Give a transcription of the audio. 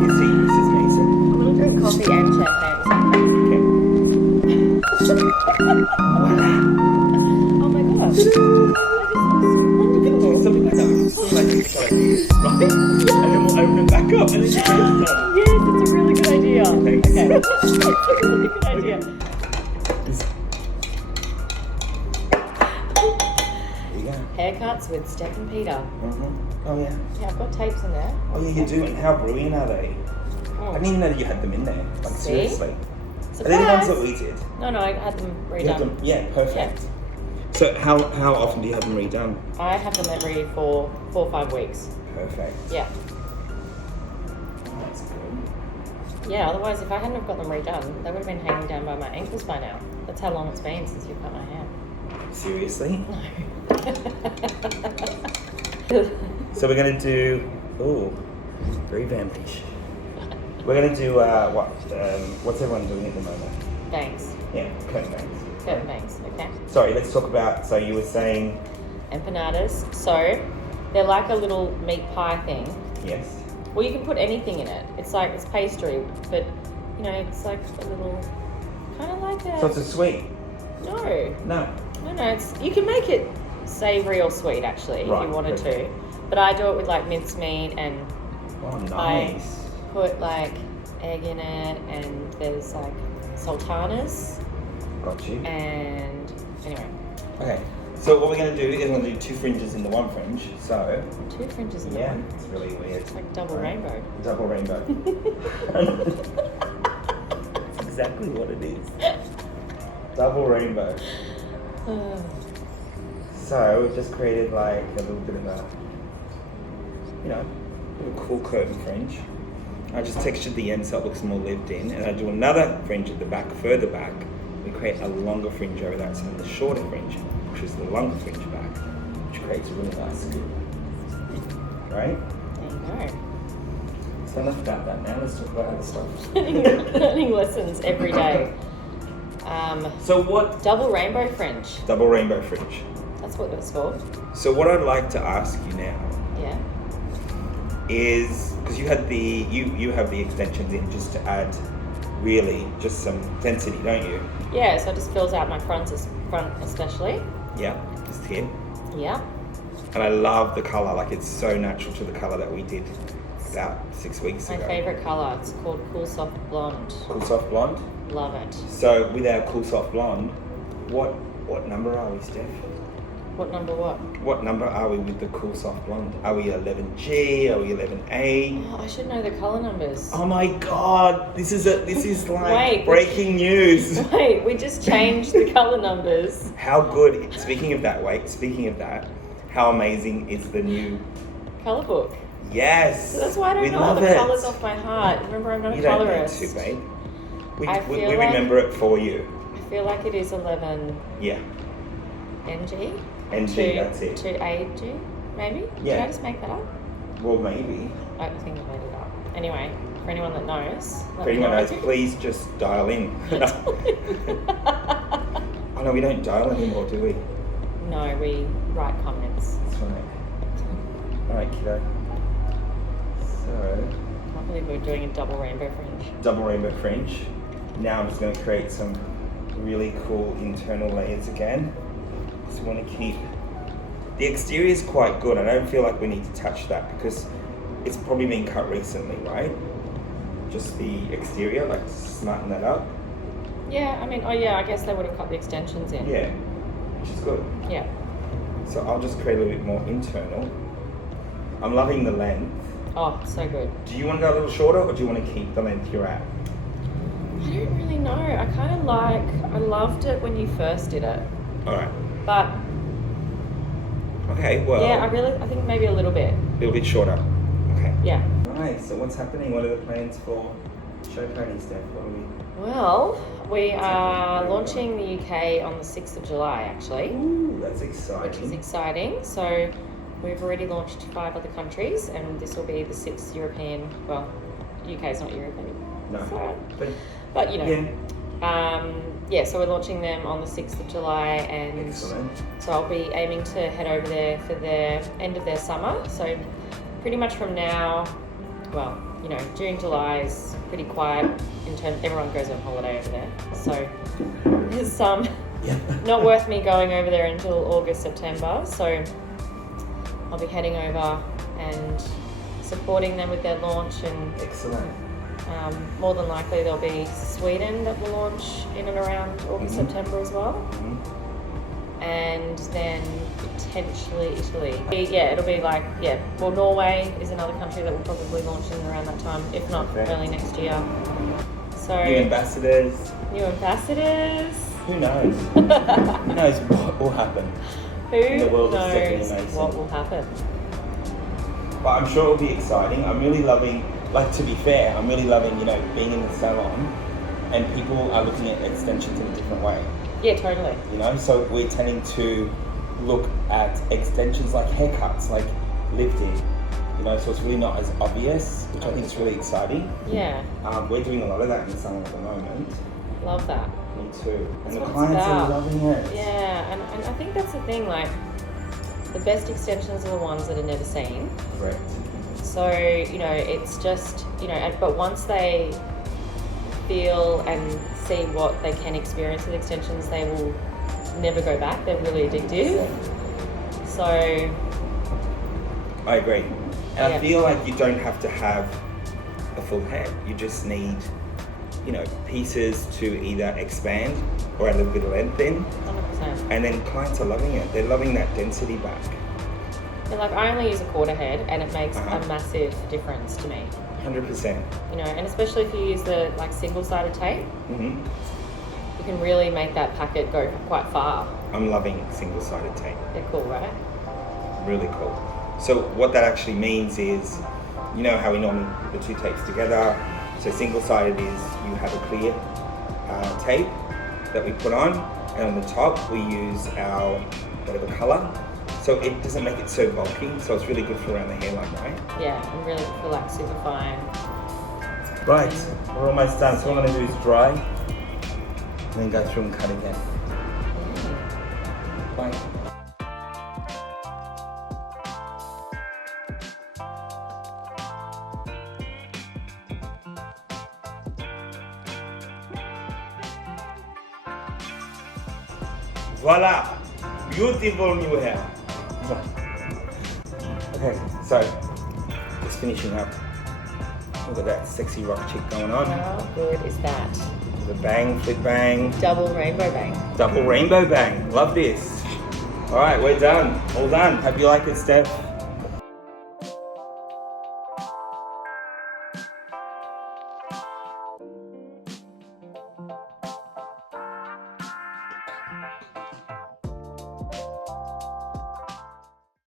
your seat, Mrs. Mason. I'm going to drink coffee and champagne. Voila. Oh my gosh. We can do something like that. We can put like this like this, right? And then we'll open it back up and then you guys are done. Yes, it's a really good idea. Thanks. Okay. It's a really good idea. There you go. Haircuts with Steph and Peter. Mm-hmm. Oh yeah. Yeah, I've got tapes in there. Oh yeah, you do. And how brilliant are they? I didn't even know that you had them in there. Like See? seriously. Surprise. Are they the ones that we did? No, I had them You had redone. them? Yeah, perfect. So how often do you have them redone? I have them every 4 or 5 weeks. Perfect. Yeah. Oh, that's good. Yeah, otherwise if I hadn't have got them redone, they would have been hanging down by my ankles by now. That's how long it's been since you've cut my hair. Seriously? No. So we're gonna do. Oh, very vampish. We're gonna do what's everyone doing at the moment? Bangs. Yeah, curtain bangs. Curtain bangs, okay. Sorry, let's talk about. So you were saying Empanadas. So they're like a little meat pie thing. yes. Well, you can put anything in it. It's like it's pastry, but you know, it's like a little, kind of like a. So it's a sweet. No. No. It's you can make it savoury or sweet actually Right, if you wanted okay. to, but I do it with like mincemeat and Oh, nice. put like egg in it, and there's like sultanas, Got you. and anyway, Okay. So what we're gonna do is we're gonna do 2 fringes in the 1 fringe. So 2 fringes in the yeah, one. it's really weird. It's like double rainbow. Double rainbow. That's exactly what it is. Double rainbow. So we've just created like a little bit of a, little cool curtain fringe. I just textured the end so it looks more lived in, and I do another fringe at the back, further back. We create a longer fringe over that, so then the shorter fringe, which is the longer fringe back, which creates a really nice scoop. Right? There you go. So enough about that now, let's talk about other stuff. Learning lessons every day. So what? Double rainbow fringe. Double rainbow fringe. That's what it's called. So what I'd like to ask you now Yeah. is, because you had you have the extensions in just to add really just some density, don't you? Yeah, so it just fills out my front especially. Yeah, just here. Yeah. And I love the colour, like it's so natural to the colour that we did about 6 weeks My ago. favourite colour. It's called Cool Soft Blonde. Cool Soft Blonde. Love it. So with our Cool Soft Blonde, what number are we, Steph? What number what? What number are we with the Cool Soft Blonde? Are we 11G? Are we 11A? Oh, I should know the colour numbers. Oh my god, this is like Wait, breaking news. Wait, we just changed the colour numbers. How good, speaking of that, how amazing is the new, Colour book. yes. So that's why I don't we know all love the it. colours off my heart. Remember, I'm not You a don't need colourist. to, babe. We I feel like- remember it for you. I feel like it is 11 Yeah. NG. NG, that's it. To AG, maybe? Yeah. Did I just make that up? Well, maybe. I think I made it up. Anyway, for anyone that knows. If anyone knows, please just dial in. Oh no, we don't dial anymore, do we? No, we write comments. That's right. Alright, kiddo. So, I can't believe we're doing a double rainbow fringe. double rainbow fringe. Now I'm just going to create some really cool internal layers again. Just want to keep the exterior is quite good. I don't feel like we need to touch that because it's probably been cut recently, right? Just the exterior, like smarten that up. Yeah, I mean, I guess they would have cut the extensions in. Yeah, which is good. Yeah. So I'll just create a little bit more internal. I'm loving the length. Oh, so good. Do you want to go a little shorter or do you want to keep the length you're at? I don't really know. I loved it when you first did it. Alright. But Okay, well. yeah, I think maybe a little bit. A little bit shorter. Okay. Yeah. Nice. So what's happening? What are the plans for Showpony, Steph? What are we? Well, we are launching the UK on the 6th of July, actually, Ooh, that's exciting. which is exciting. So we've already launched 5 other countries, and this will be the 6th European. Well, UK is not European. No. So, But you know. yeah. So we're launching them on the 6th of July, and Excellent. so I'll be aiming to head over there for the end of their summer. So pretty much from now, well, June, July is pretty quiet in terms. Everyone goes on holiday over there, so it's not worth me going over there until August, September. So I'll be heading over and supporting them with their launch, and Excellent. more than likely there'll be Sweden that will launch in and around August, September as well. And then potentially Italy. Yeah, it'll be like, well, Norway is another country that will probably launch in and around that time, if not early next year. So New ambassadors. Who knows? Who knows what will happen? In the Who world of Stephanie knows Mason. what will happen? But I'm sure it'll be exciting. I'm really loving, to be fair, I'm really loving, being in the salon, and people are looking at extensions in a different way. Yeah, totally. So we're tending to look at extensions like haircuts, like lifting, so it's really not as obvious, which I think is really exciting. Yeah. We're doing a lot of that in the salon at the moment. Love that. Me too. And the That's what clients it's are about. loving it. Yeah, and I think that's the thing, the best extensions are the ones that are never seen. Correct. So, it's just, but once they feel and see what they can experience with extensions, they will never go back. They're really addictive. So I agree. And I feel like you don't have to have a full head. You just need, pieces to either expand or add a little bit of length in. 100%. And then clients are loving it. They're loving that density back. And I only use a quarter head, and it makes a massive difference to me. 100%. And especially if you use the single-sided tape, Mm-hmm. you can really make that packet go quite far. I'm loving single-sided tape. They're cool, right? Really cool. So what that actually means is, how we normally put the two tapes together. So single-sided is you have a clear tape that we put on, and on the top we use our whatever colour. So it doesn't make it so bulky, so it's really good for around the hairline, right? Yeah, and really for super fine. Right, we're almost done. So what I'm going to do is dry, and then go through and cut again. Bye. Voila! Beautiful new hair. Okay, so just finishing up. Look at that sexy rock chick going on. How good is that? The bang, flip bang. Double rainbow bang. Double rainbow bang. Love this. All right, we're done. All done. Hope you like it, Steph.